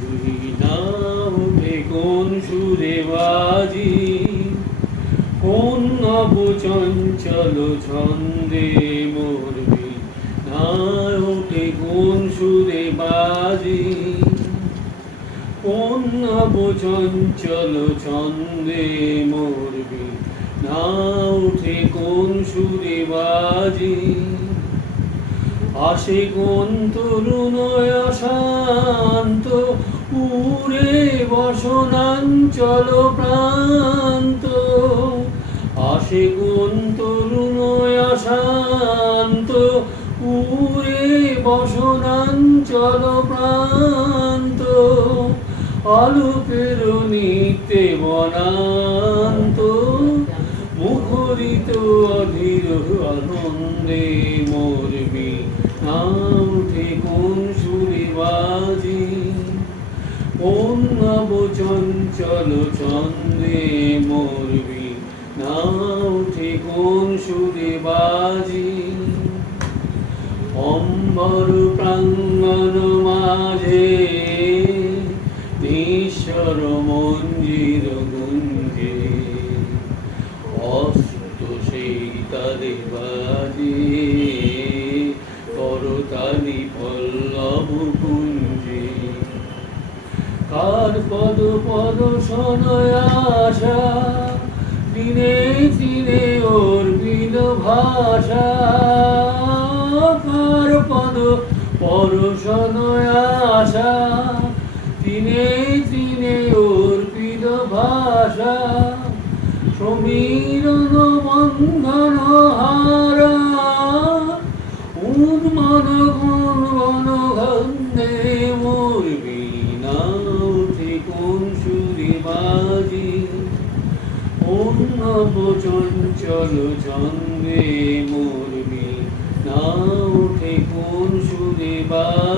তুই না কোন সুরে বাজি? কোন নব চঞ্চল ছন্দে মরবি না ওঠে কোন সুরে বাজি? কোন নব চঞ্চল ছন্দে মরবি না উঠে কোন সুরে বাজি? আসে কোন তরুণ, অশান্ত উড়ে বসনাঞ্চল প্রান্ত আসে কোন তরুণ অশান্ত। উড়ে বসনাঞ্চল প্রান্ত আলোকের নিত্যে বনান্ত। মুখরিত অধীর আনন্দে মরবি না নব চঞ্চল ছন্দে মরবি। না উঠে কোন সুরে বাজি। অম্বর প্রাঙ্গণ মাঝে নিশ্বর মঞ্জির গুঞ্জে। অস্ত সেই তারে বাজে, করতালি পল্লব কার পদ পদ শোনয় আশা। দিনে দিনে ওর বিল ভাষা। কার পদ পদ শোনয় আশা। দিনে দিনে ওর বিল ভাষা। সমীরণ অন্য অন্নব চঞ্চল জন্মে মরবি না উঠে কোন সুরে বাজি